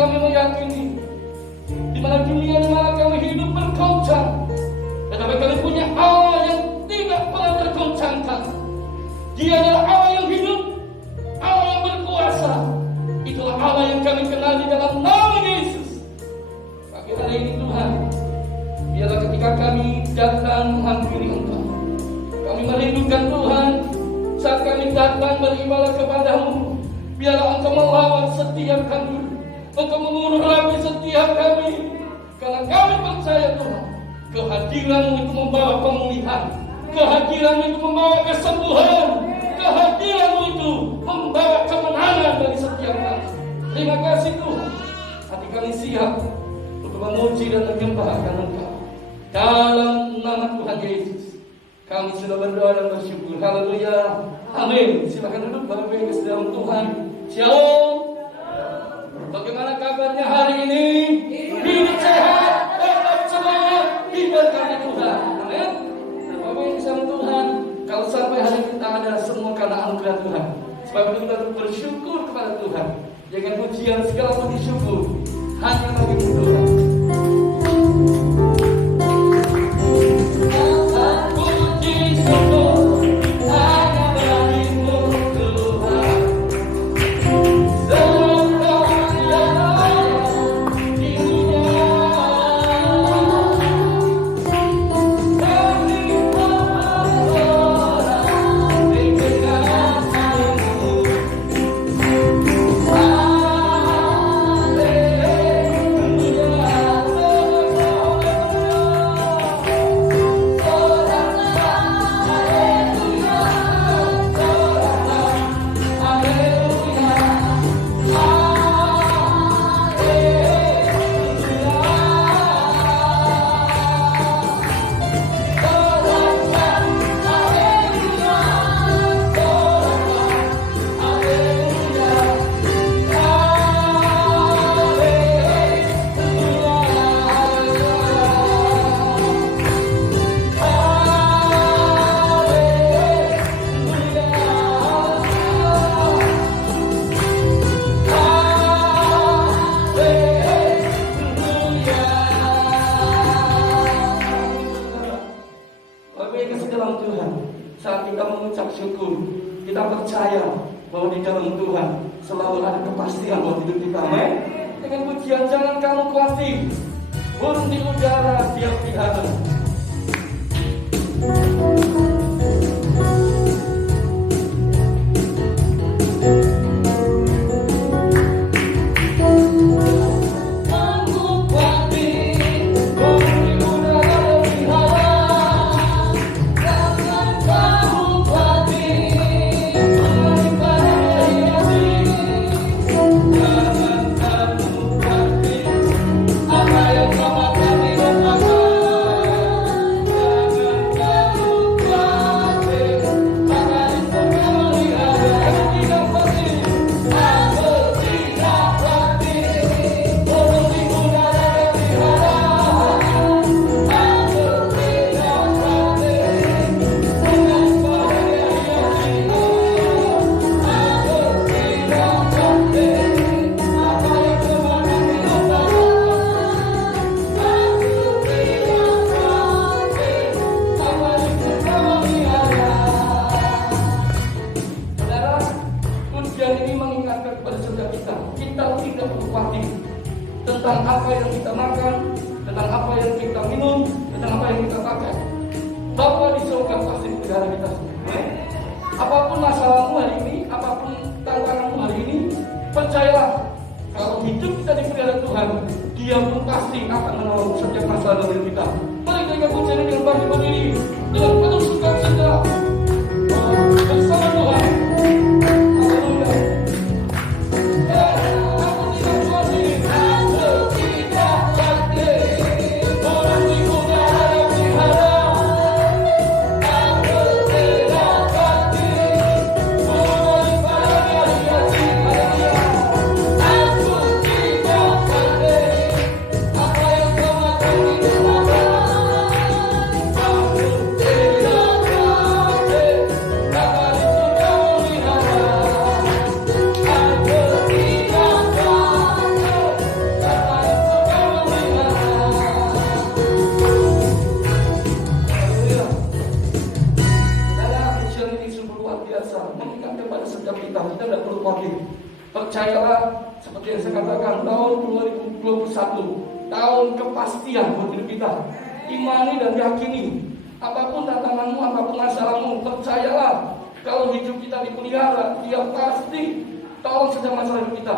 kami meyakini di mana dunia di mana kami hidup bergoncang, tetapi kami punya Allah yang tidak pernah tergoncangkan. Dia adalah Allah yang hidup, Allah yang berkuasa. Itulah Allah yang kami kenal di dalam nama Yesus. Pagi hari ini Tuhan, biarlah ketika kami datang menghampiri Engkau, kami merindukan Tuhan. Saat kami datang beribadah kepadamu, biarlah Engkau melawat setiap kami, Engkau mengurapi setiap kami. Karena kami percaya Tuhan, kehadiran-Mu itu membawa pemulihan, kehadiran-Mu itu membawa kesembuhan, kehadiran-Mu itu membawa kemenangan bagi setiap kami. Terima kasih Tuhan, hati kami siap untuk memuji dan menyembahkan Engkau. Dalam nama Tuhan Yesus kami sudah berdoa dan bersyukur. Haleluya. Amin. Silakan duduk Bapak Ibu yang dalam Tuhan. Shalom. Bagaimana kabarnya hari ini? Hidup sehat, tetap semangat, diberkati Tuhan. Amin. Dan Bapak Ibu dalam Tuhan, kalau sampai hari kita ada semua karena anugerah Tuhan. Sebab itu kita bersyukur kepada Tuhan. Jangan pujian segala puji syukur hanya bagi Tuhan. Kita percaya bahwa di dalam Tuhan selalu ada kepastian buat hidup kita. Amin. Dengan pujian jangan kamu khawatir, burung di udara dia pelihara. Tentang apa yang kita makan, tentang apa yang kita minum, tentang apa yang kita pakai. Bapa di surga pasti pelihara kita semua. Apapun masalahmu hari ini, apapun tantanganmu hari ini, percayalah kalau hidup kita dipelihara Tuhan, Dia pun pasti akan menolong setiap masalah dalam hidup kita. Mari kita puji dengan bangkit berdiri dengan penuh sukacita bersama Tuhan. Yeah. wakil. Percayalah, seperti yang saya katakan, tahun 2021 tahun kepastian buat hidup kita. Imani dan yakini, apapun tantanganmu, apapun masalahmu, percayalah kalau hidup kita dipelihara, dia pasti tolong saja masalah hidup kita.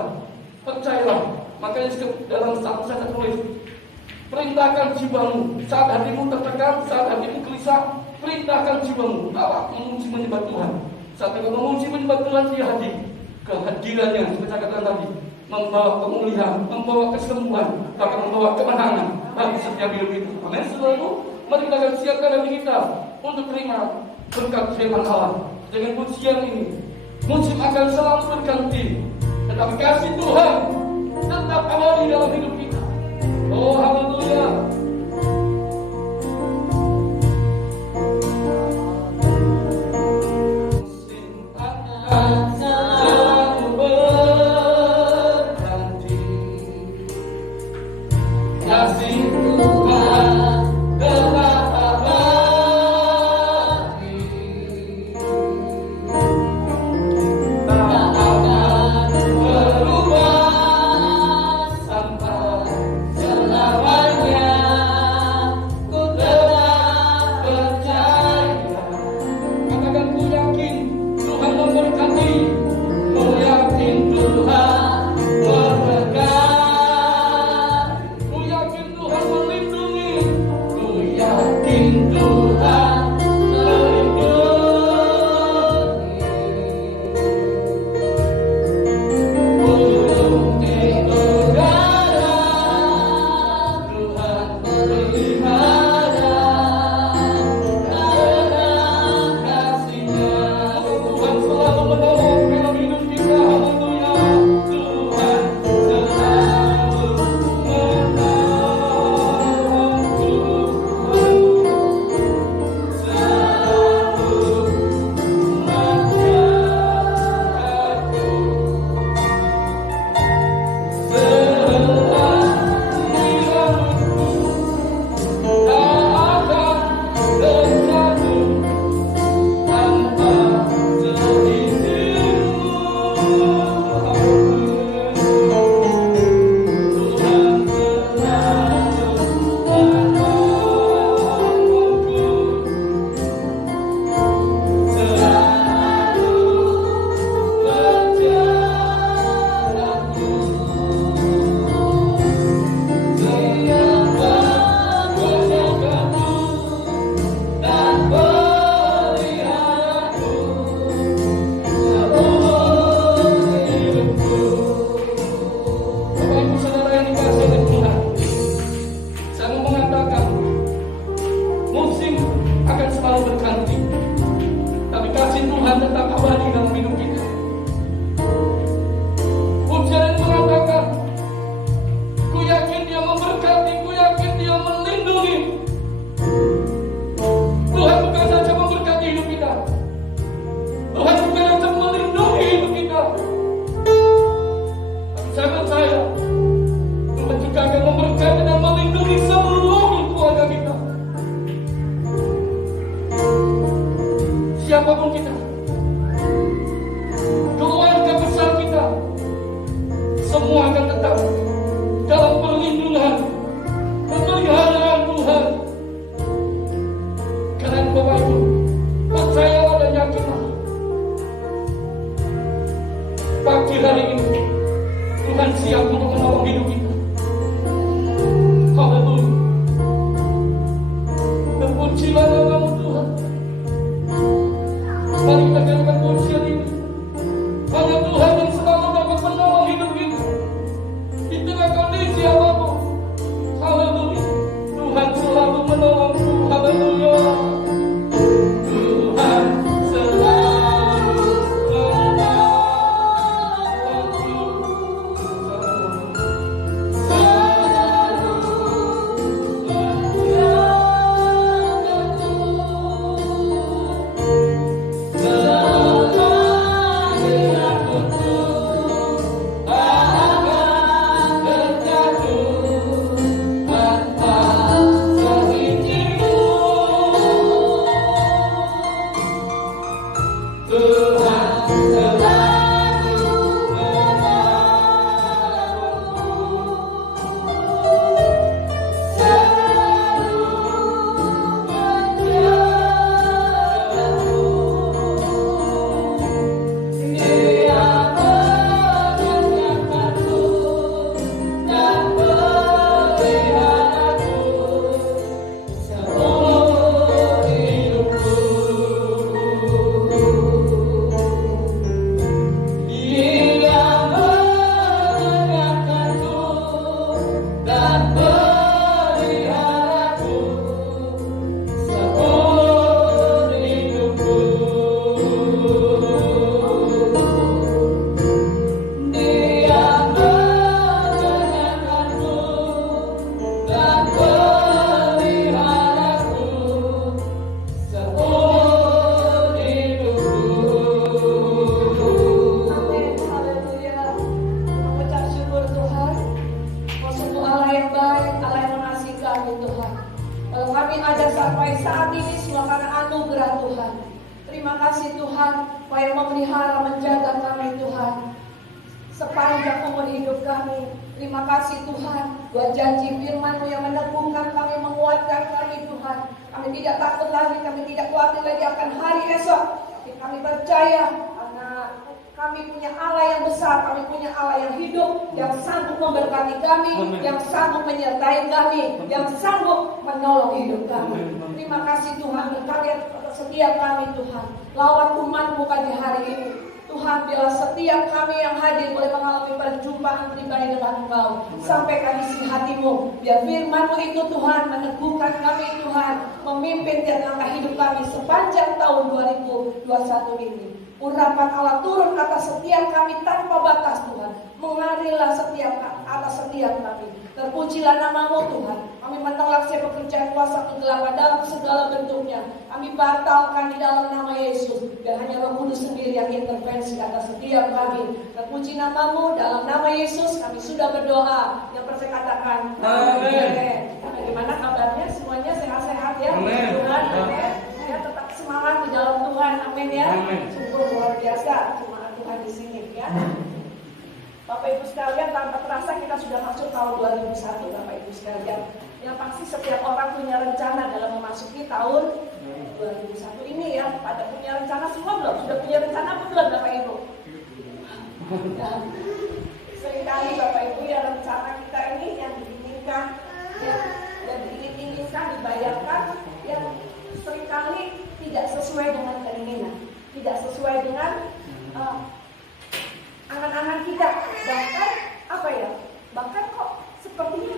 Percayalah. Makanya dalam satu saya tulis, perintahkan jiwamu saat hatimu tertekan, saat hatimu gelisah, perintahkan jiwamu bahwa memuji menyembah Tuhan. Saat kita memuji menyembah Tuhan, dia hadir. Kehadirannya, seperti saya katakan tadi, membawa pemulihan, membawa kesembuhan, bahkan membawa kemenangan bagi setiap hidup kita. Amin. Saudaraku, mari kita akan siapkan hati kita untuk terima berkat firman Allah. Dengan pujian ini, musim akan selalu berganti, tetapi kasih Tuhan tetap abadi dalam hidup kita. Oh, haleluya. Musim akan selalu berganti, kasih Tuhan tetap abadi, tak akan berubah sampai selamanya. Ku tetap percaya. Katakan, ku yakin Tuhan memberkati, ku yakin Tuhan memberkati, ku yakin Tuhan melindungi, ku yakin Tuhan melindungi. Burung di udara Tuhan pelihara, karena kasih-Nya. Tuhan selalu menolong dalam hidup kita. Haleluya. Tuhan selalu menolong. Tuhan selalu tetap abadi dalam hidup kita. Ujian mengatakan, ku yakin Dia memberkati, ku yakin Dia melindungi. Tuhan bukan saja memberkati hidup kita, Tuhan bukan saja melindungi hidup kita, tapi saya percaya Tuhan juga akan memberkati dan melindungi seluruh keluarga kita. Siapapun kita, keluarga besar kita, semua akan tetap dalam perlindungan, pemeliharaan Tuhan. Karena Bapak Ibu, percayalah dan yakinlah, pagi hari ini Tuhan siap untuk menolong hidup kita. Haleluya. Terpujilah namamu Tuhan. Mari kita katakan pujian ini. Hanya Tuhan yang selalu dapat menolong hidup kita di tengah kondisi apapun. Haleluya. Tuhan selalu menolongku. Haleluya. Tuhan selalu menolongku. yang memelihara, menjaga kami Tuhan sepanjang umur hidup kami. Terima kasih Tuhan buat janji firman-Mu yang meneguhkan kami, menguatkan kami Tuhan. Kami tidak takut lagi, kami tidak khawatir lagi akan hari esok. Tapi kami percaya karena kami punya Allah yang besar, kami punya Allah yang hidup, yang sanggup memberkati kami, yang sanggup menyertai kami, yang sanggup menolong hidup kami. Terima kasih Tuhan, berkati setiap kami Tuhan. Lawat umat-Mu pagi hari ini. Tuhan, biarlah setiap kami yang hadir boleh mengalami perjumpaan pribadi dengan Engkau. Sampaikan isi hati-Mu. Biar firman-Mu itu Tuhan meneguhkan kami Tuhan. Memimpin tiap langkah hidup kami sepanjang tahun 2021 ini. Urapan Allah turun atas setiap kami tanpa batas Tuhan. Mengarilah atas setiap kami. Terpujilah nama-Mu Tuhan. Kami menolak setiap pekerjaan kuasa kegelapan dalam segala bentuknya. Kami batalkan di dalam nama Yesus. Biar hanya Roh Kudus sendiri yang intervensi atas setiap kami. Terpuji nama-Mu, dalam nama Yesus kami sudah berdoa. Yang percaya katakan amin. Bagaimana kabarnya? Semuanya sehat-sehat ya? Tuhan, amin. Ya, tetap semangat di dalam Tuhan, amin ya. Sungguh luar biasa semangat Tuhan di sini ya. Bapak Ibu sekalian, tanpa terasa kita sudah masuk tahun 2001 Bapak Ibu sekalian. Yang pasti setiap orang punya rencana dalam memasuki tahun 2001 ini ya. Pada punya rencana semua belum? Sudah punya rencana apa belum Bapak Ibu? Nah, seringkali Bapak Ibu ya rencana kita ini yang diinginkan ya, yang diinginkan, dibayarkan yang seringkali tidak sesuai dengan keinginan, tidak sesuai dengan angan-angan kita, bahkan apa ya, bahkan kok sepertinya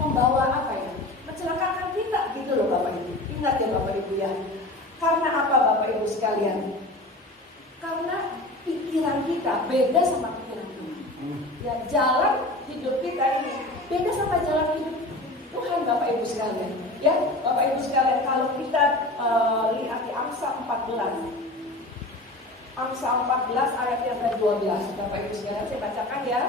membawa apa ya, mencelakakan kita gitu loh Bapak Ibu. Ingat ya Bapak Ibu ya, karena apa Bapak Ibu sekalian? Karena pikiran kita beda sama pikiran Tuhan. Ya, jalan hidup kita ini beda sama jalan hidup Tuhan Bapak Ibu sekalian. Ya Bapak Ibu sekalian, kalau kita lihat di Amsal 14 ayat yang ke-12, Bapak Ibu sekalian saya bacakan ya.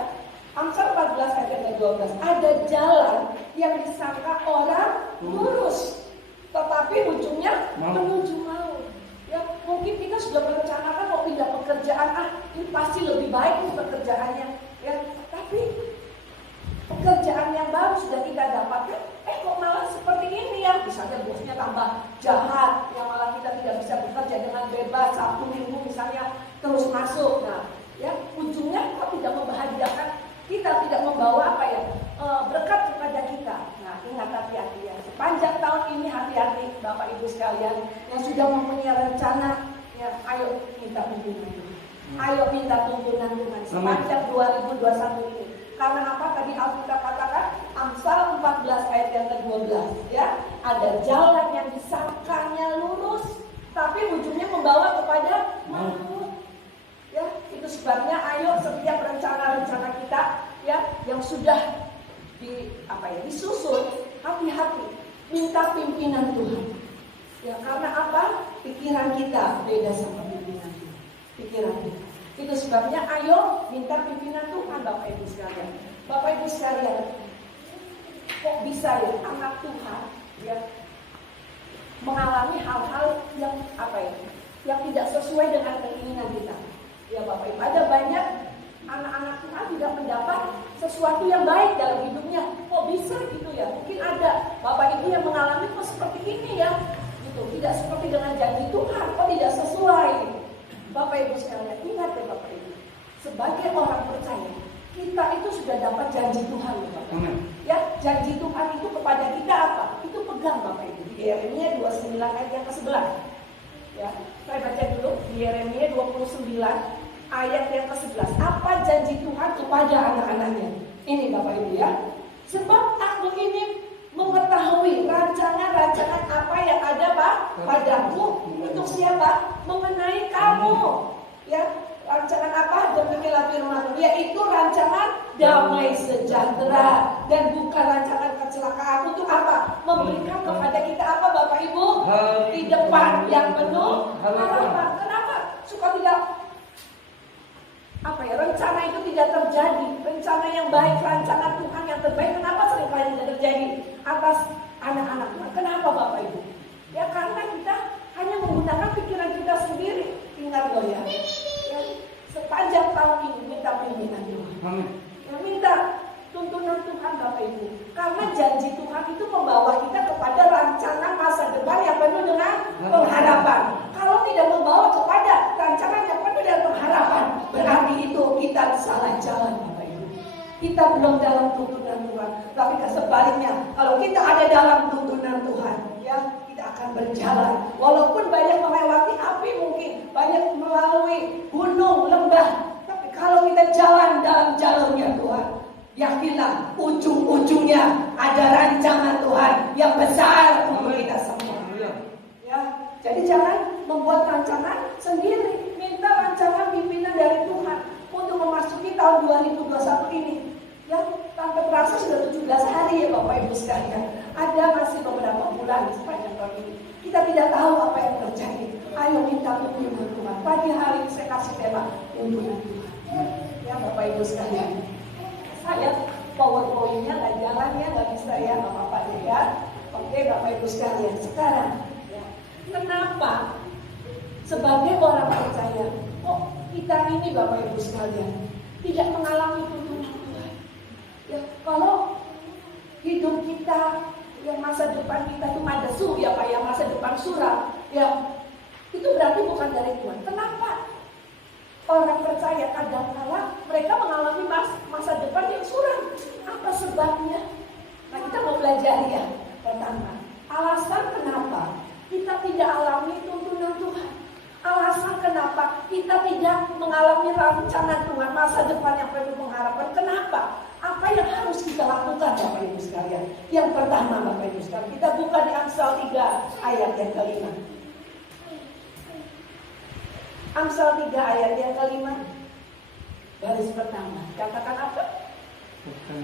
Amsal 14 ayat yang ke-12. Ada jalan yang disangka orang lurus, tetapi ujungnya menuju maut. Ya, mungkin kita sudah merencanakan mau pindah pekerjaan, ini pasti lebih baik nih pekerjaannya. Ya, tapi pekerjaan yang baru sudah kita dapatkan, kok malah seperti ini ya. Misalnya bosnya tambah jahat, yang malah kita tidak bisa bekerja dengan bebas Sabtu Minggu misalnya terus masuk. Nah, ya ujungnya kok tidak membahagiakan kita, tidak membawa apa ya, berkat kepada kita. Nah, ingat hati-hati ya. Sepanjang tahun ini hati-hati Bapak Ibu sekalian yang sudah mempunyai rencana, ya ayo minta tuntunan Tuhan. Ayo minta tuntunan Tuhan sepanjang 2021 ini. Karena apa tadi Alkitab katakan? Amsal 14 ayat yang ke-12 ya. Ada jalan yang disangkanya lurus, tapi ujungnya membawa kepada maut. Ya, itu sebabnya ayo setiap rencana-rencana kita ya yang sudah disusun, hati-hati minta pimpinan Tuhan. Ya, karena apa? Pikiran kita beda sama pimpinan Tuhan. Pikiran kita. Itu sebabnya ayo minta pimpinan Tuhan Bapak Ibu sekalian. Bapak Ibu sekalian, kok bisa ya anak Tuhan ya mengalami hal-hal yang yang tidak sesuai dengan keinginan kita. Ya Bapak Ibu, ada banyak anak-anak Tuhan tidak mendapat sesuatu yang baik dalam hidupnya. Kok bisa gitu ya? Mungkin ada Bapak Ibu yang mengalami kok seperti ini ya, gitu. Tidak seperti dengan janji Tuhan, kok tidak sesuai. Bapak Ibu sekalian, ingat ya Bapak Ibu, sebagai orang percaya, kita itu sudah dapat janji Tuhan ya Bapak Ibu. Ya, janji Tuhan itu kepada kita apa? Itu pegang Bapak Ibu. Di Yeremia 29 ayat yang ke-11. Ya, saya baca dulu di Yeremia 29 ayat yang ke-11. Apa janji Tuhan kepada anak-anaknya? Ini Bapak Ibu ya. Sebab aku ini mengetahui rancangan-rancangan apa yang ada padaku untuk siapa? Mengenai kamu. Ya, rancangan apa? Demikianlah firman, yaitu rancangan damai sejahtera dan bukan rancangan kecelakaan. Untuk apa? Memberikan kepada kita apa Bapak Ibu? Di depan yang penuh harapan. Kenapa? Suka tidak rencana itu tidak terjadi. Rencana yang baik, rancangan Tuhan yang terbaik, kenapa seringkali tidak terjadi atas anak-anak Tuhan? Kenapa Bapak Ibu? Ya karena kita hanya menggunakan pikiran kita sendiri. Ingat loh ya, sepanjang tahun ini minta pimpinan Tuhan. Amin. Ya, minta tuntunan Tuhan Bapak Ibu. Karena janji Tuhan itu membawa kita kepada rancangan masa depan yang penuh dengan pengharapan. Kalau tidak membawa kepada rancangan yang penuh dengan pengharapan, berarti itu kita salah jalan Bapak Ibu. Kita belum dalam tuntunan Tuhan. Tapi sebaliknya, kalau kita ada dalam tuntunan Tuhan, ya kita akan berjalan. Walaupun banyak melewati api mungkin, banyak melalui gunung, lembah. Tapi kalau kita jalan dalam jalurnya Tuhan, yakinlah ujung-ujungnya ada rancangan Tuhan yang besar untuk kita semua. Ya, jadi jangan membuat rancangan sendiri. Minta rancangan pimpinan dari Tuhan untuk memasuki tahun 2021 ini. Ya, tanpa terasa sudah 17 hari ya Bapak Ibu sekalian. Ada masih beberapa bulan sepanjang tahun ini. Kita tidak tahu apa yang terjadi. Ayo minta tuntunan Tuhan. Pagi hari ini saya kasih tema tuntunan Tuhan. Ya Bapak Ibu sekalian. Saya PowerPoint-nya nggak jalan ya, nggak bisa ya, nggak apa-apa deh ya. Oke Bapak Ibu sekalian, sekarang ya, kenapa sebagai orang percaya kok kita ini Bapak Ibu sekalian tidak mengalami tuntunan Tuhan? Ya, kalau hidup kita yang masa depan kita itu madasu ya Pak ya, masa depan suram ya, itu berarti bukan dari Tuhan. Kenapa? Orang percaya kadang-kala mereka mengalami masa depan yang suram. Apa sebabnya? Nah kita mau belajar ya. Pertama, alasan kenapa kita tidak alami tuntunan Tuhan. Alasan kenapa kita tidak mengalami rancangan Tuhan, masa depan yang penuh pengharapan. Kenapa? Apa yang harus kita lakukan Bapak Ibu sekalian? Yang pertama Bapak Ibu sekalian, kita buka di Amsal 3 ayat yang kelima. Amsal 3 ayat yang kelima, baris pertama, katakan apa?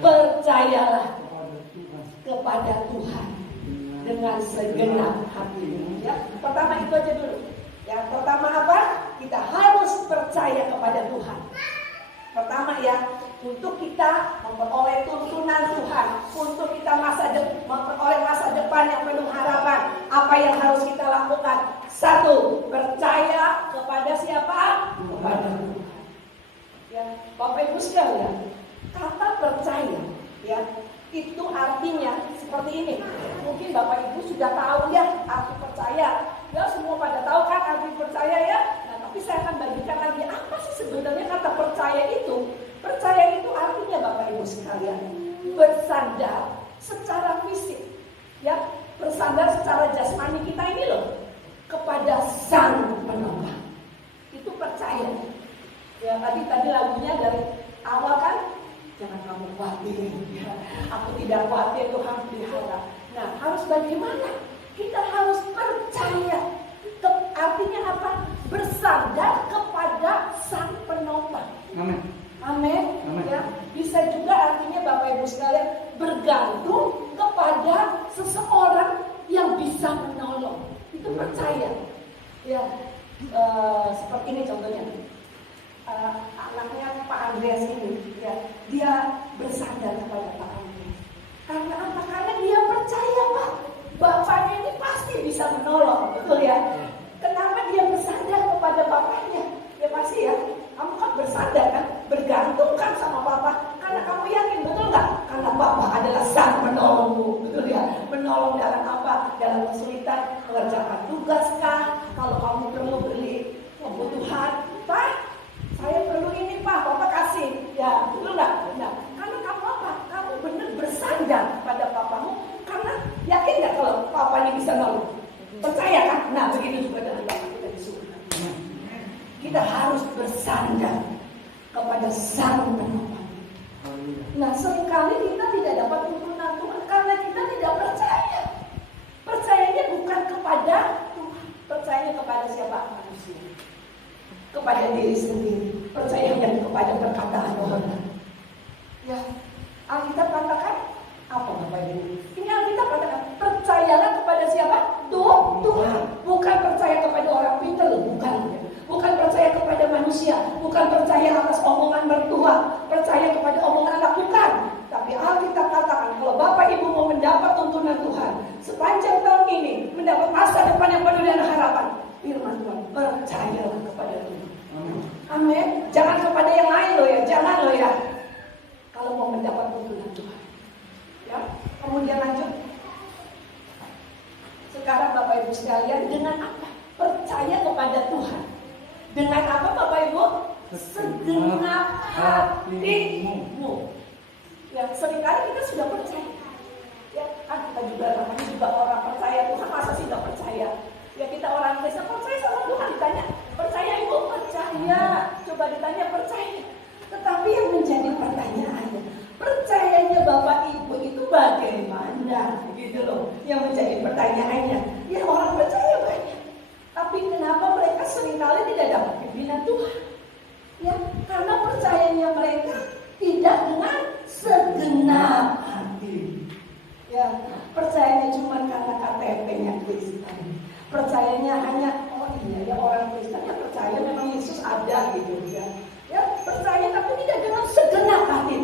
Percayalah kepada Tuhan dengan segenap hatimu. Ya, pertama itu aja dulu. Yang pertama apa? Kita harus percaya kepada Tuhan. Pertama ya, untuk kita memperoleh tuntunan Tuhan, untuk kita memperoleh masa depan yang penuh harapan, apa yang harus kita lakukan? Satu, percaya kepada siapa? Kepada Tuhan. Ya, Bapak Ibu sekalian, kata percaya, ya, itu artinya seperti ini. Mungkin Bapak Ibu sudah tahu ya arti percaya. Ya, semua pada tahu kan arti percaya ya. Nah, tapi saya akan bagikan lagi apa sih sebenarnya kata percaya itu. Percaya itu artinya Bapak Ibu sekalian bersandar secara fisik, ya, bersandar secara jasmani kita ini loh kepada Sang Penopang. Itu percaya. Ya, tadi lagunya dari awal kan, jangan kamu khawatir, ya. Aku tidak khawatir, Tuhan pelihara. Nah, harus bagaimana? Kita harus percaya. Artinya apa? Bersandar kepada Sang Penopang. Amin. Amin. Ya, bisa juga artinya Bapak Ibu sekalian bergantung kepada seseorang yang bisa menolong. Itu percaya. Ya, seperti ini contohnya. Anaknya Pak Andreas ini, ya, dia bersandar kepada Pak Andreas. Karena apa? Karena dia percaya Pak, bapaknya ini pasti bisa menolong, betul ya? Kenapa dia bersandar kepada bapaknya? Ya pasti ya. Kamu kan bersandar kan, bergantung kan sama Papa. Karena kamu yakin, betul nggak? Karena Papa adalah Sang Penolongmu, betul ya? Menolong dalam apa? Dalam kesulitan, mengerjakan tugas kah? Kalau kamu perlu beli kebutuhan, Pak, saya perlu ini Pak, Papa kasih. Ya, betul nggak? Nah, karena kamu apa? Kamu benar bersandar pada Papamu. Karena yakin nggak kalau Papanya bisa nolong? Percaya kan? Nah, begitu juga dengan Bapak kita di surga. Kita harus bersandar kepada Sang Penopang. Nah, seringkali kita tidak dapat tuntunan Tuhan karena kita tidak percaya. Percayanya bukan kepada Tuhan, percayanya kepada siapa? Manusia. Kepada diri sendiri. Percayanya kepada perkataan orang. Ya, Alkitab katakan apa Bapak Ibu? Ini Alkitab katakan percayalah kepada siapa? Tuhan. Bukan percaya kepada orang pintar, bukan. Bukan percaya kepada manusia, bukan percaya atas omongan mertua, percaya kepada omongan anak, bukan. Tapi Alkitab katakan kalau Bapak Ibu mau mendapat tuntunan Tuhan sepanjang tahun ini, mendapat masa depan yang penuh dengan harapan, firman Tuhan, percayalah kepada Tuhan. selalu mau mendapat tuntunan Tuhan. Ya, kemudian lanjut. Sekarang Bapak Ibu sekalian, dengan apa? Percaya kepada Tuhan. Dengan apa Bapak Ibu? Segenap hatimu. Ya, seringkali kita sudah percaya. Ya, kan kita juga namanya juga orang percaya Tuhan, masa sih nggak percaya? Ya, kita orang Kristen percaya sama Tuhan, ditanya percaya Ibu? Percaya. Coba ditanya percaya. Tetapi yang menjadi pertanyaannya, percayanya Bapak Ibu itu bagaimana? Gitu loh, yang menjadi pertanyaannya. Ya, orang percaya banyak, tapi kenapa mereka seringkali tidak dapat pimpinan Tuhan? Ya, karena percayanya mereka tidak dengan segenap hati. Ya, percayanya cuma karena KTP-nya Kristen. Percayanya hanya, oh iya ya orang Kristen yang percaya memang Yesus ada gitu ya. Ya, percaya tapi tidak dengan segenap hati.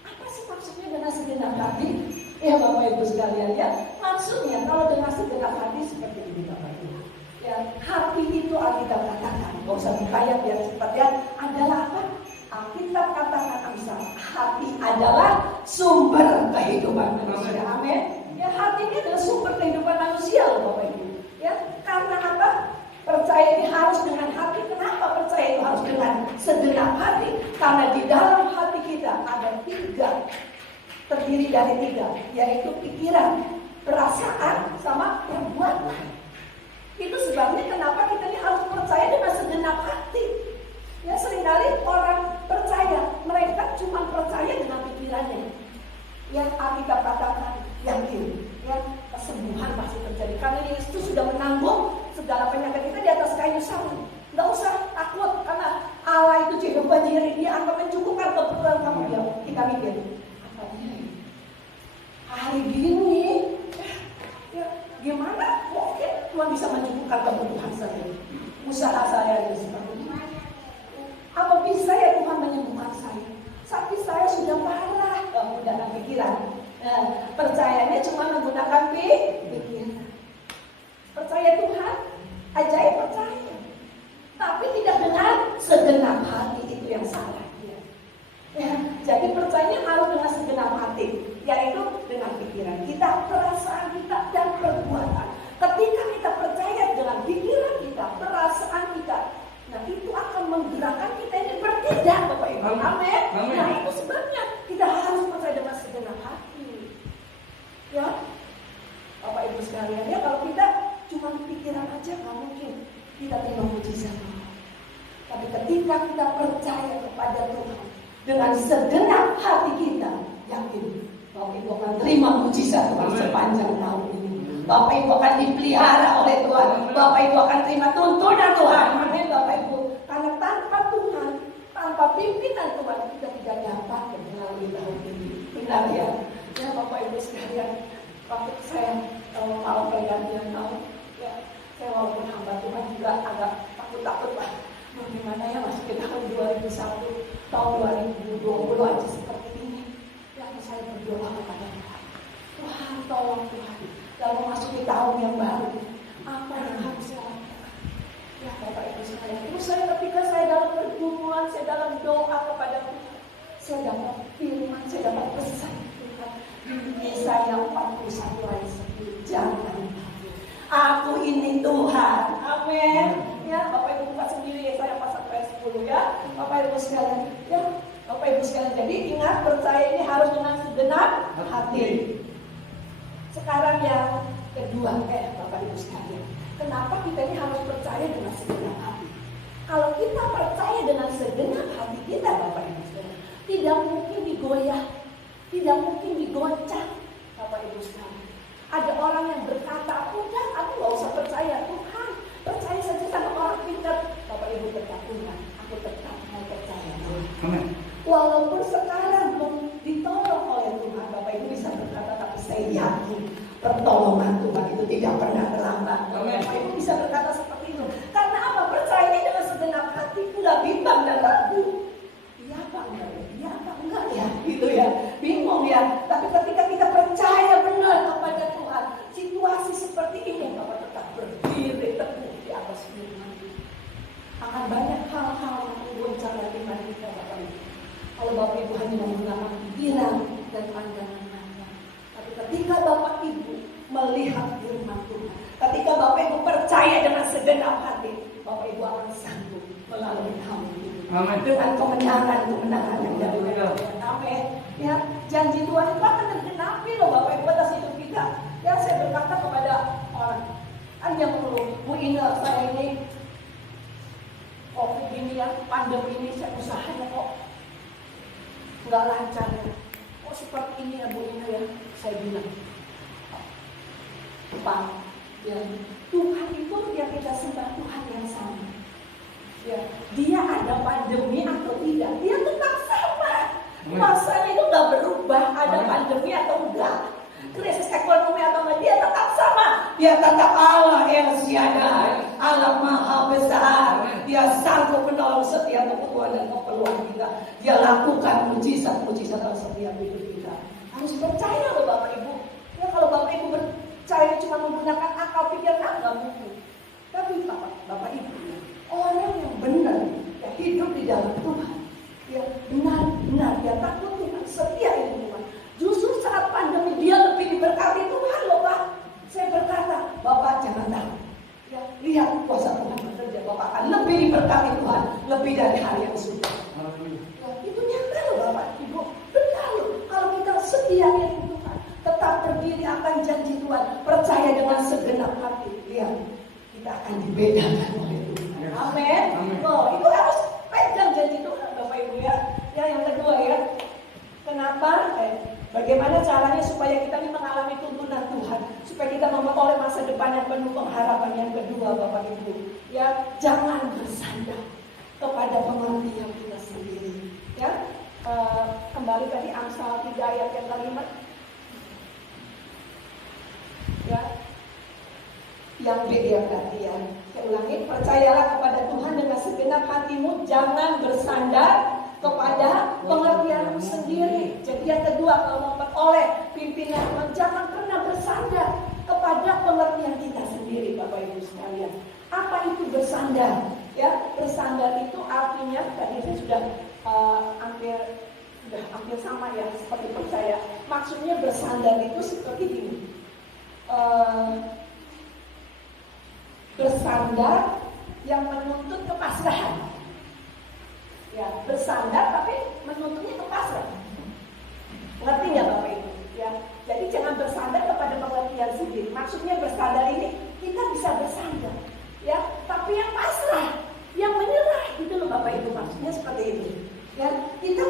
Apa sih maksudnya dengan segenap hati? Ya Bapak Ibu sekalian ya, maksudnya kalau dengan segenap hati seperti ini Bapak Ibu. Ya, hati itu Alkitab katakan, gak usah dibayar biar cepat ya. Adalah apa? Alkitab katakan Amsal, hati adalah sumber kehidupan manusia. Amin. Ya, hati ini adalah sumber kehidupan manusia loh Bapak Ibu. Ya, karena apa? Percaya ini harus dengan hati. Kenapa percaya itu harus dengan segenap hati? Karena di dalam hati kita ada tiga, terdiri dari tiga, yaitu pikiran, perasaan, sama perbuatan. Itu sebabnya kenapa kita ini harus percaya dengan segenap hati. Ya, seringkali orang percaya, mereka cuma percaya dengan pikirannya. Ya, Alkitab katakan yakin, ya, kesembuhan pasti terjadi. Karena Yesus sudah menanggung segala penyakit kita di atas kayu salib. Nggak usah takut, karena Allah itu Jehovah Jireh, Dia akan mencukupkan kebutuhan kamu. Ya, kita mikir, apa ini? Hari gini, ya, gimana? Mungkin Tuhan bisa mencukupkan kebutuhan saya. Usaha saya itu seperti ini. Apa bisa ya Tuhan menyembuhkan saya? Sakit saya sudah parah. Menggunakan pikiran. Percayanya cuma menggunakan pikiran. Percaya Tuhan, ajaib percaya. Tapi tidak dengan segenap hati, itu yang salah. Ya, jadi percaya harus dengan segenap hati, yaitu dengan pikiran kita, perasaan kita, dan perbuatan. Ketika kita percaya dengan pikiran kita, perasaan kita, nah itu akan menggerakkan kita ini bertindak, Bapak Ibu. Amin. Nah itu sebabnya kita harus percaya dengan segenap hati. Ya, Bapak Ibu sekalian, ya kalau kita cuma pikiran aja nggak mungkin kita terima mujizat. Tapi ketika kita percaya kepada Tuhan dengan segenap hati kita, yakin Bapak Ibu akan terima mujizat Tuhan sepanjang tahun ini. Bapak Ibu akan dipelihara oleh Tuhan. Bapak Ibu akan terima tuntunan Tuhan. Amin Bapak Ibu. Karena tanpa Tuhan, tanpa pimpinan Tuhan, kita tidak dapat melalui tahun ini. Benar ya? Ya Bapak Ibu sekalian, waktu saya mau pergantian tahun, ya saya walaupun hamba Tuhan juga agak takut-takut lah. Bagaimana ya masuk ke tahun 2001, tahun 2020 aja seperti ini. Lalu saya berdoa kepada Tuhan. Tuhan tolong Tuhan. Lalu masuk ke tahun yang baru. Apa yang harus saya lakukan? Ya Bapak Ibu sekalian. Terus saya ketika saya dalam pergumulan, saya dalam doa kepada Tuhan, saya dapat firman, saya dapat pesan Tuhan. Yesaya 41 ayat 10. Jangan takut. Aku ini Tuhan. Amin. Ya, Bapak Ibu buka sendiri Yesaya 41 ayat 10 ya. Bapak Ibu sekalian. Ya, Bapak Ibu sekalian. Jadi ingat percaya ini harus dengan segenap hati. Sekarang yang kedua, Bapak Ibu sekalian. Kenapa kita ini harus percaya dengan segenap hati? Kalau kita percaya dengan segenap hati kita, Bapak Ibu sekalian, tidak mungkin digoyah, tidak mungkin digoncang, Bapak Ibu sekalian. Ada orang yang berkata, udah aku gak usah percaya Tuhan, percaya saja sama orang pintar. Bapak Ibu tetap Tuhan, aku tetap mau percaya Tuhan. Amin. Walaupun sekarang belum ditolong oleh Tuhan, Bapak Ibu bisa berkata, tapi saya yakin pertolongan Tuhan itu tidak pernah terlambat. Bapak Ibu bisa berkata seperti itu. Karena apa? Percaya dengan segenap hati, nggak bimbang dan ragu. Iya apa enggak ya? Iya apa enggak ya? Gitu ya. Bingung ya. Tapi ketika kita percaya benar kepada Tuhan, situasi seperti ini, Bapak tetap berdiri teguh di atas firman. Akan banyak hal-hal yang menggoncang iman kita, Bapak Ibu. Kalau Bapak Ibu hanya menggunakan pikiran dan pandangan mata. Tapi ketika Bapak Ibu melihat firman Tuhan, ketika Bapak Ibu percaya dengan segenap hati, Bapak Ibu akan sanggup melalui hal itu. Amin. Dengan kemenangan yang dari Tuhan. Amin. Ya, janji Tuhan itu akan tergenapi loh Bapak Ibu atas hidup kita. Ya, saya berkata kepada orang, yang perlu Bu Ina, saya ini COVID ini ya, pandemi ini saya usahanya kok nggak lancar ya. Kok seperti ini ya Bu Ina ya? Saya bilang, Pak, ya, Tuhan itu yang kita sembah Tuhan yang sama. Ya, dia ada pandemi atau tidak, dia tetap sama. Masanya itu nggak berubah, ada pandemi atau enggak, krisis ekonomi atau enggak, dia tetap sama. Dia tetap Allah yang siada, Allah maha besar. Dia sanggup menolong setiap kebutuhan dan keperluan kita. Dia lakukan mujizat-mujizat dalam setiap hidup kita. Harus percaya loh Bapak Ibu. Ya, kalau Bapak Ibu percaya cuma menggunakan akal pikiran, nggak mungkin. Tapi Bapak Ibu, orang yang benar, yang hidup di dalam Tuhan, ya benar-benar dia takut Tuhan, setia di Tuhan. Justru saat pandemi dia lebih diberkati Tuhan loh Pak. Saya berkata, Bapak jangan takut. Ya, lihat kuasa Tuhan bekerja, Bapak akan lebih diberkati Tuhan, lebih dari hari yang sudah. Ya, itu nyata loh Bapak Ibu, benar loh. Kalau kita setia di Tuhan, tetap berdiri akan janji Tuhan, percaya dengan segenap hati, lihat kita akan dibedakan oleh Tuhan. Amin. Oh, itu harus pegang janji Tuhan Bapak Ibu ya. Ya, yang kedua ya, kenapa? Bagaimana caranya supaya kita ini mengalami tuntunan Tuhan, supaya kita memperoleh masa depan yang penuh pengharapan. Yang kedua Bapak Ibu, ya jangan bersandar kepada pengertian kita sendiri. Ya, kembali tadi Amsal 3 ayat yang kelima. Ya, yang B ya berarti ya. Saya ulangi, percayalah kepada Tuhan dengan segenap hatimu, jangan bersandar kepada pengertianmu sendiri. Jadi yang kedua, kalau memperoleh pimpinan, jangan pernah bersandar kepada pengertian kita sendiri, Bapak Ibu sekalian. Apa itu bersandar? Ya, bersandar itu artinya tadi saya sudah hampir sama ya seperti percaya. Maksudnya bersandar itu seperti ini. Bersandar yang menuntut kepasrahan. Ya, bersandar tapi menuntutnya kepasrahan. Ngerti nggak Bapak Ibu? Ya, jadi jangan bersandar kepada pengertian sendiri. Maksudnya bersandar ini kita bisa bersandar, ya, tapi yang pasrah, yang menyerah, gitu loh Bapak Ibu. Maksudnya seperti itu. Ya, kita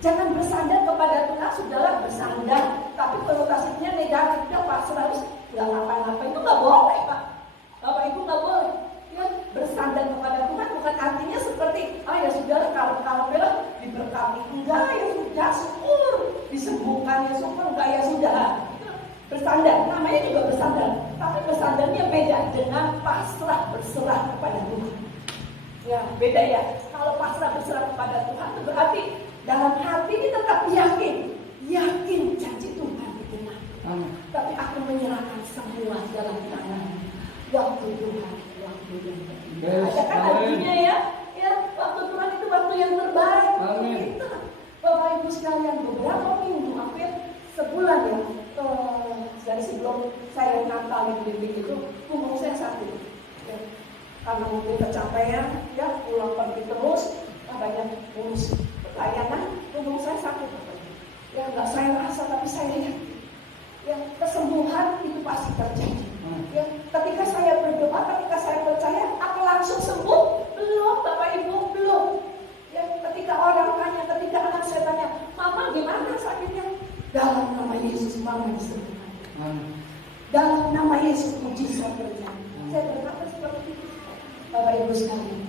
jangan bersandar kepada Tuhan, sudahlah bersandar, tapi konotasinya negatif, ya pasrah, harus nggak ngapa-ngapain, itu nggak boleh Pak. Bapak Ibu nggak boleh. Ya, bersandar kepada Tuhan bukan artinya seperti ya sudah kalau belok diberkati, enggak ya sudah syukur, disembuhkan ya syukur, enggak ya sudah. Bersandar, namanya juga bersandar, tapi bersandarnya beda dengan pasrah berserah kepada Tuhan. Ya beda ya. Kalau pasrah berserah kepada Tuhan itu berarti dalam hati ini tetap yakin janji Tuhan digenapi. Tapi aku menyerahkan semua dalam tangan waktu Tuhan. Ada kan artinya ya, waktu Tuhan itu waktu yang terbaik. Kita, Bapak Ibu sekalian, beberapa minggu, hampir sebulan ya, dari sebelum saya Natal di bimbing itu, punggung saya sakit. Ya, karena mungkin kecapean, ya pulang pergi terus, banyak urus pelayanan, punggung saya sakit. Ya nggak saya rasa, tapi saya yakin. Ya kesembuhan itu pasti terjadi. Ya, ketika saya berdoa, ketika saya percaya, apa langsung sembuh? Belum, Bapak Ibu, belum. Ya, ketika orang tanya, ketika anak saya tanya, Mama gimana sakitnya? Dalam nama Yesus, Mama disembuhkan. Dalam nama Yesus, mujizat terjadi. Saya berkata seperti itu, Bapak Ibu sekalian.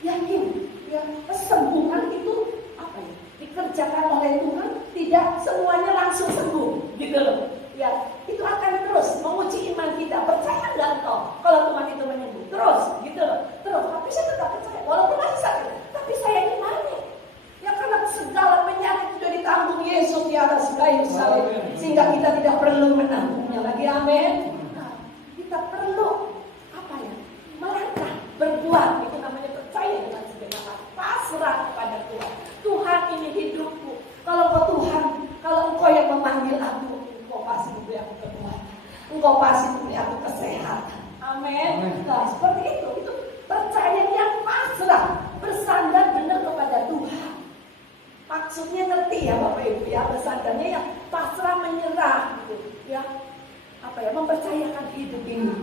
Yakin, ya kesembuhan itu apa ya? Dikerjakan oleh Tuhan, tidak semuanya langsung sembuh, gitu loh. Ya, itu akan terus menguji iman kita. Percaya nggak engkau kalau Tuhan itu menyembuh? Terus, gitu loh. Terus, tapi saya tetap percaya. Walaupun masih sakit, tapi saya imani. Ya karena segala penyakit sudah ditanggung Yesus di atas kayu salib, sehingga kita tidak perlu menanggungnya lagi. Amin. Nah, kita perlu apa ya? Melangkah, berbuat. Itu namanya percaya dengan segenap hati. Pasrah kepada Tuhan. Tuhan ini hidupku. kekuatan. Engkau pasti beri aku kesehatan. Amin. Nah, seperti itu percaya yang pasrah, bersandar benar kepada Tuhan. Maksudnya ngerti ya Bapak Ibu ya, bersandarnya yang pasrah, menyerah gitu ya. Mempercayakan hidup ini.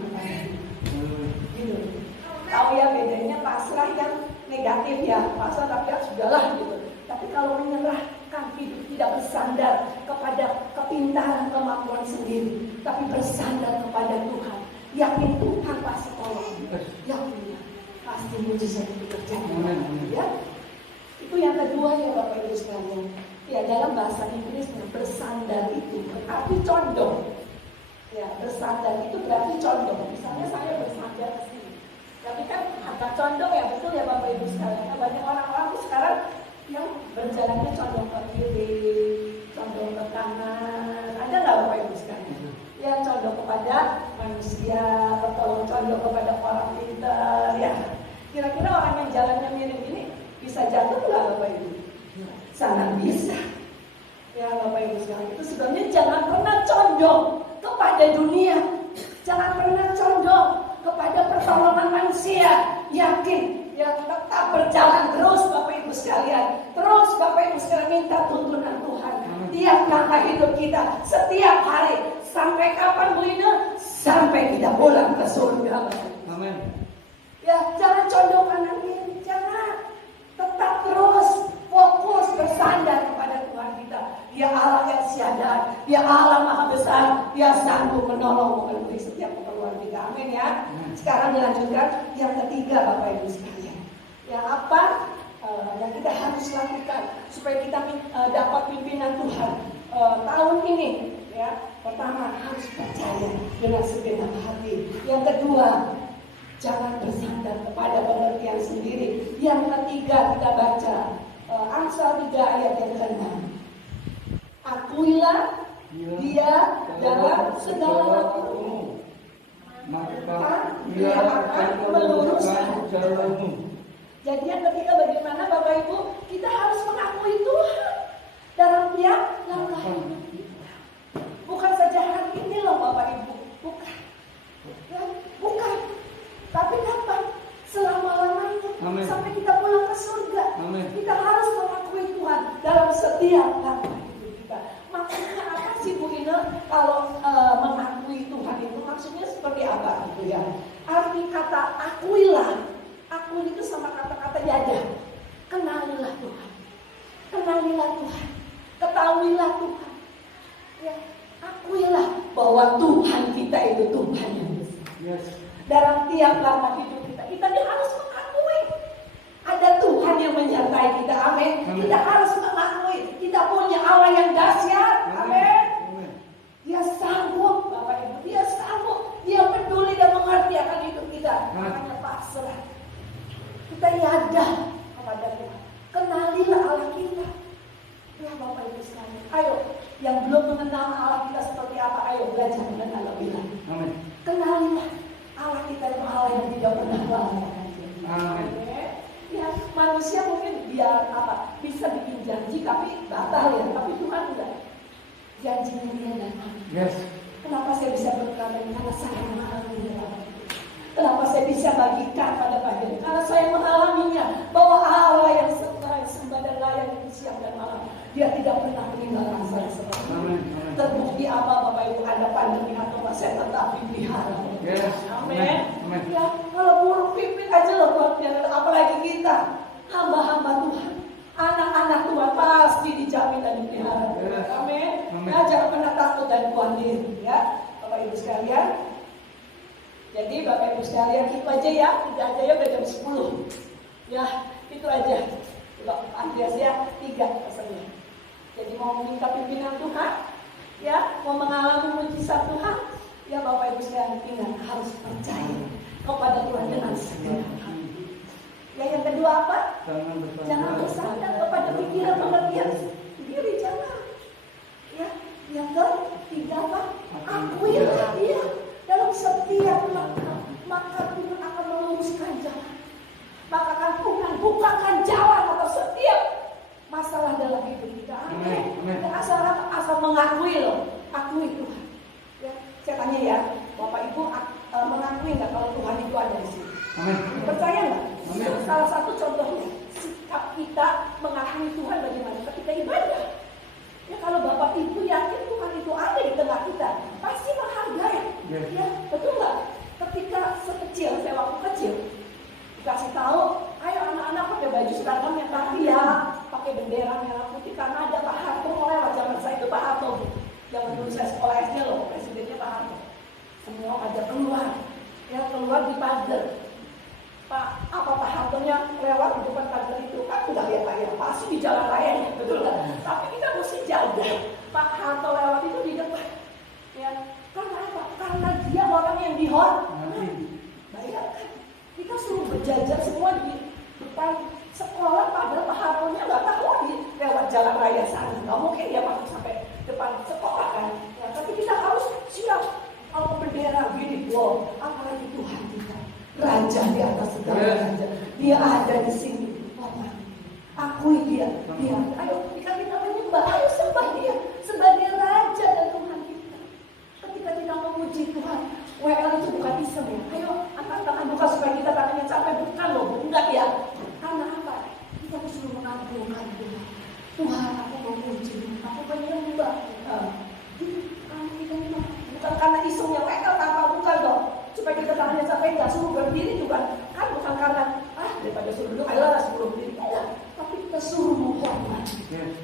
Gitu. Tahu ya bedanya pasrah yang negatif ya, pasrah tapi ya sudahlah gitu. Tapi kalau menyerahkan hidup, tidak bersandar kepada kepintaran, kemampuan sendiri, tapi bersandar kepada Tuhan. Yakin Tuhan pasti tolong. Yakin pasti mujizat itu terjadi. Ya. Itu yang kedua ya Bapak Ibu sekalian. Ya, dalam bahasa Inggrisnya bersandar itu berarti condong. Ya, bersandar itu berarti condong. Misalnya saya bersandar ke sini. Tapi kan agak condong ya, betul ya Bapak Ibu sekalian. Banyak orang-orang sekarang yang berjalannya condong ke kiri, condong ke kanan. Ada nggak Bapak Ibu sekalian? Ya, condong kepada manusia atau condong kepada orang pintar. Ya, kira-kira orang yang jalannya mirip ini bisa jatuh nggak Bapak Ibu? Sangat bisa. Ya Bapak Ibu sekalian, itu sebenarnya jangan pernah condong kepada dunia, jangan pernah condong kepada pertolongan manusia. Yakin, ya tetap berjalan terus Bapak Ibu sekalian. Terus Bapak Ibu sekalian minta tuntunan Tuhan. Tiap langkah hidup kita, setiap hari. Sampai kapan Bu Ina? Sampai kita pulang ke surga. Amin. Ya, jangan condong kanan kiri, jangan. Tetap terus fokus bersandar kepada Tuhan kita. Dia Allah yang syahdan, Dia Allah Maha Besar, Dia sanggup menolong memenuhi setiap keperluan kita. Amin ya. Sekarang dilanjutkan yang ketiga Bapak Ibu sekalian. Yang apa yang kita harus lakukan supaya kita dapat pimpinan Tuhan tahun ini? Ya, pertama harus percaya dengan segenap hati. Yang kedua, jangan bersandar kepada pengertian sendiri. Yang ketiga kita baca Amsal 3 ayat yang ke-6. Akuilah dia dalam segala waktu, maka dia akan meluruskan jalanmu. Jadi yang ketiga bagaimana Bapak Ibu? Kita harus mengakui Tuhan dalam tiap langkah hidup kita. Bukan saja hari ini loh Bapak Ibu, bukan. Ya, bukan. Tapi kapan? Selama-lamanya. Sampai kita pulang ke surga. Amen. Kita harus mengakui Tuhan dalam setiap langkah hidup kita. Maksudnya apa sih Bu Ina? Kalau mengakui Tuhan itu maksudnya seperti apa gitu ya? Arti kata akuilah, akui itu sama kata-kata yada. Kenalilah Tuhan. Kenalilah Tuhan. Ketahuilah Tuhan. Ya, akuilah bahwa Tuhan kita itu Tuhan yang besar. Yes. Dalam tiap langkah hidup kita harus mengakui ada Tuhan yang menyertai kita. Amin. Kita harus mengakui kita punya Allah yang dahsyat. Amin. Dia sanggup Bapak Ibu, Dia sanggup, Dia peduli dan mengerti akan hidup kita. Makanya pasrah, kita yada kepada Tuhan. Kenalilah Allah kita. Ya Bapak Ibu sekalian, ayo yang belum mengenal Allah kita seperti apa, ayo belajar mengenal lebih lagi. Amin. Kenalilah Allah kita itu Allah yang tidak pernah lalai. Amin. Ya, manusia mungkin biar apa bisa bikin janji tapi batal ya, tapi Tuhan enggak. Janjinya Dia dan amin. Yes. Kenapa saya bisa berkata ini? Karena saya mengalaminya. Kenapa saya bisa bagikan pada pagi ini? Karena saya mengalaminya bahwa Allah yang sembah dan layak itu siang dan malam. Dia tidak pernah meninggalkan saya seperti ini. Terbukti apa Bapak Ibu, ada pandemi atau saya tetap dipelihara. Yes. Amin. Ya, kalau buruk pimpin aja loh buat apalagi kita hamba-hamba Tuhan, anak-anak Tuhan pasti dijamin dan dipelihara. Yes. Amin. Nah, jangan pernah takut dan khawatir ya Bapak Ibu sekalian. Jadi Bapak Ibu sekalian itu aja ya, tidak aja ya udah jam 10. Ya, itu aja. Andreas ya 3 pesannya. Jadi mau minta pimpinan Tuhan, ya, mau mengalami mujizat Tuhan, ya Bapak Ibu sekalian ingat harus percaya kepada Tuhan dengan segenap hati. Ya, yang kedua apa? Jangan bersandar kepada pikiran pengertian sendiri, jangan. Ya, yang ketiga apa? Akuilah Dia dalam setiap langkah, maka Tuhan akan meluruskan jalan. Maka kan Tuhan bukakan jalan atas setiap masalah dalam hidup kita. Amin. Dan asal mengakui loh, akui Tuhan. Ya, tanya ya, Bapak Ibu mengakui nggak kalau Tuhan itu ada di sini? Amin. Percaya nggak? Amin. Itu salah satu contohnya sikap kita mengakui Tuhan bagaimana ketika ibadah. Ya kalau Bapak Ibu yakin Tuhan itu ada di tengah kita, pasti menghargai. Yes. Ya betul nggak? Ketika sekecil, saya waktu kecil dikasih tahu, ayo anak-anak pakai baju seragam yang tadi ya, pakai bendera merah putih karena ada Pak Harto lewat. Zaman saya itu Pak Harto, zaman dulu saya sekolah SD loh, presidennya Pak Harto. Semua pada keluar, ya keluar di pagar. Pak Hartonya lewat di depan pagar itu kan udah lihat ya, pasti di jalan raya ya, betul kan? Tapi kita mesti jaga Pak Harto lewat itu di depan, ya karena apa? Karena dia orang yang dihormati. Bayangkan, kita suruh berjajar semua di depan sekolah, padahal Pak Hartonya nggak tahu di lewat jalan raya sana. Nggak mungkin dia masuk sampai depan sekolah kan? Ya, tapi kita harus siap. Kalau bendera gini, wow, apalagi Tuhan kita, Raja di atas segala raja, Dia ada di sini. Bapak, akui Dia. Ayo, ketika kita menyembah, ayo sembah Dia sebagai Raja dan Tuhan kita. Ketika kita memuji Tuhan, WL itu bukan iseng ya. Ayo, angkat tangan bukan supaya kita tangannya capek, bukan loh, enggak ya. Karena apa? Kita harus mengagungkan Tuhan. Tuhan, aku memuji, aku menyembah. Bukan karena isengnya mereka tanpa, bukan dong. Supaya kita tangannya sampai nggak suruh berdiri juga kan, bukan karena daripada suruh duduk ayolah suruh berdiri, tidak. Tapi kita suruh menghormati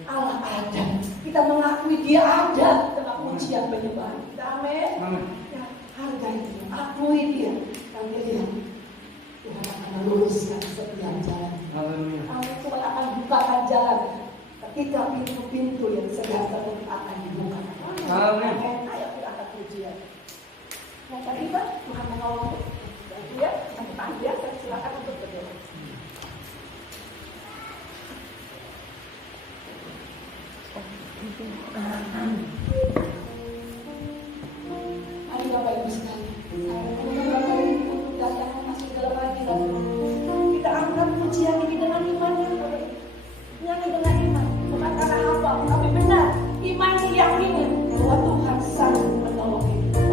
Allah ada. Kita mengakui Dia ada dengan pujian penyembahan kita. Amin. Ya, hargai Dia, akui Dia, dan Dia Tuhan akan meluruskan setiap jalan. Amin. Tuhan akan bukakan jalan ketika pintu-pintu yang sedang tertutup akan dibuka. Amin. Ayo kita akan pujian. Yang tadi kan Tuhan menolong. Dan dia panggil, saya silakan untuk berdoa. Mari Bapak Ibu sekalian, saya mengundang Bapak Ibu datang masuk dalam hadirat. Kita angkat pujian ini dengan iman ya Bapak Ibu. Nyanyi dengan iman, bukan karena hafal, tapi benar iman yakini bahwa Tuhan sanggup menolong kita.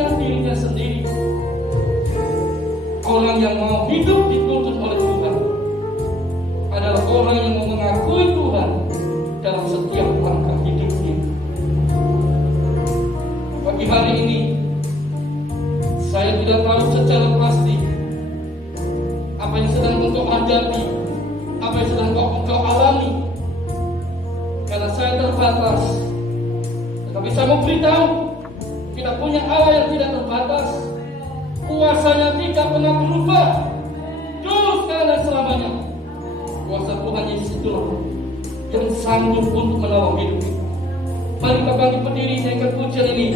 kepentingan dirinya sendiri. Orang yang mau hidup dituntun oleh Tuhan adalah orang yang mau mengakui Tuhan dalam setiap langkah hidupnya. Pagi hari ini saya tidak tahu secara pasti apa yang sedang engkau hadapi, apa yang sedang engkau alami, karena saya terbatas. Tetapi saya mau beritahu, kita punya Allah yang tidak terbatas. Kuasanya tidak pernah berubah, terus sekarang dan selamanya. Kuasa Tuhan Yesus itulah yang sanggup untuk menolong hidup kita. Mari kita bangkit berdiri nyanyikan pujian ini.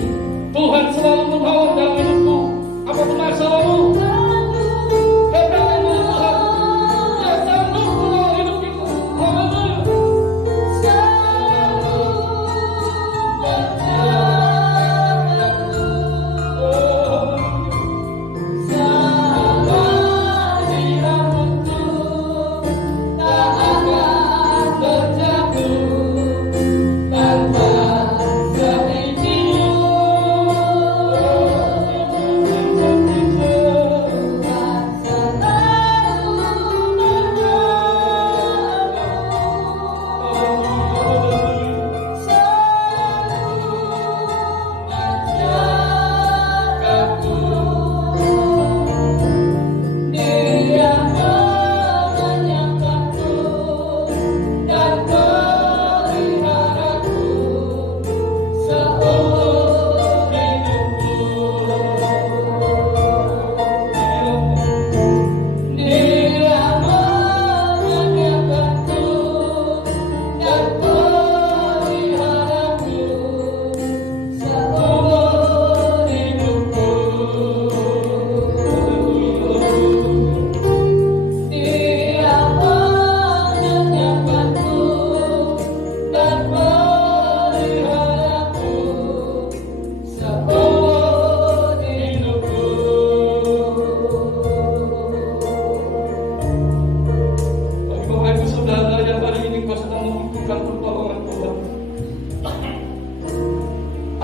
Tuhan selalu menolong dalam hidupku, apapun masalahmu. Katakan kepada Tuhan, Dia sanggup menolong hidup kita. Haleluya.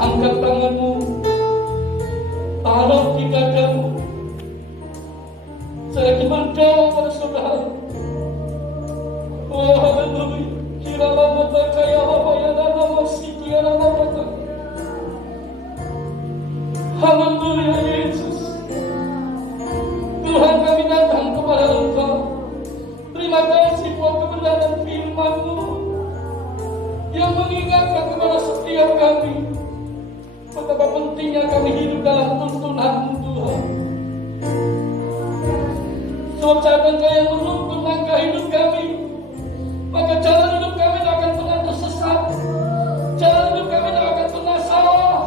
Angkat tanganmu, taruh di dadamu. Saya ingin berdoa pada saudara. Oh haleluya. Kira lama kaya apa ya nama kira lama. Haleluya Yesus. Tuhan, kami datang kepada Engkau. Terima kasih buat kebenaran firman-Mu yang mengingatkan kepada setiap kami betapa pentingnya kami hidup dalam tuntunan-Mu Tuhan. Sebab saat Engkau yang menuntun langkah hidup kami, maka jalan hidup kami tidak akan pernah tersesat. Jalan hidup kami tidak akan pernah salah.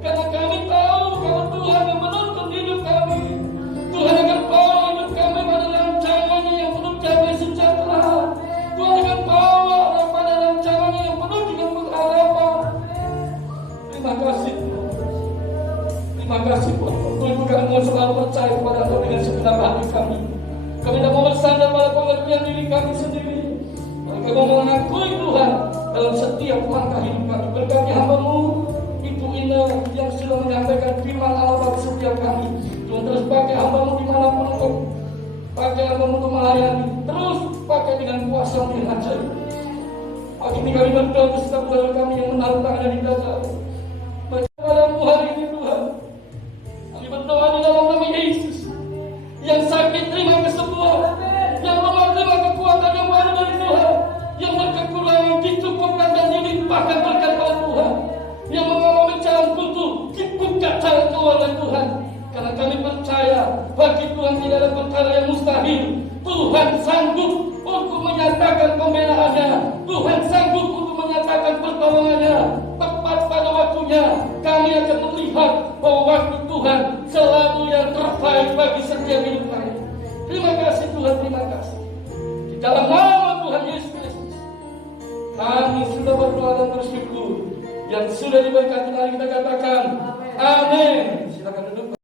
Karena kami tahu kalau Tuhan yang menuntun hidup kami. Tuhan akan bawa hidup kami pada rancangannya yang penuh damai sejahtera. Tuhan akan bawa pada rancangannya yang penuh dengan pengharapan. Terima kasih Tuhan. Terima kasih Tuhan. Untuk kami mau selalu percaya kepada Engkau dengan segenap hati kami. Kami tidak mau bersandar pada pengertian diri kami sendiri. Kami mau mengakui Tuhan dalam setiap langkah hidup kami. Berkati hamba-Mu Ibu Ina yang sudah menyampaikan firman Allah bagi setiap kami. Tuhan terus pakai hamba-Mu dimanapun Engkau pakai hamba-Mu untuk melayani. Terus pakai dengan kuasa-Mu yang ajaib. Pagi ini kami berdoa untuk setiap saudara kami yang menaruh tangannya di dada. Berkata-Mu hari ini Tuhan. Kami berdoa di dalam nama Yesus. Yang sakit terima kesembuhan. Yang lemah terima kekuatan yang baru dari Tuhan. Yang berkekurangan dicukupkan dan dilimpahkan berkat oleh Tuhan. Yang mengalami jalan buntu dibuka jalan keluar oleh Tuhan. Karena kami percaya bagi Tuhan tidak ada perkara yang mustahil. Tuhan sanggup untuk menyatakan pembelaannya. Tuhan sanggup untuk menyatakan pertolongannya. Tepat pada waktunya kami akan melihat bahwa waktu Tuhan selalu yang terbaik bagi setiap hidup kami. Terima kasih Tuhan, terima kasih. Di dalam nama Tuhan Yesus Kristus kami sudah berdoa dan bersyukur. Yang sudah diberkati, mari kita katakan amin.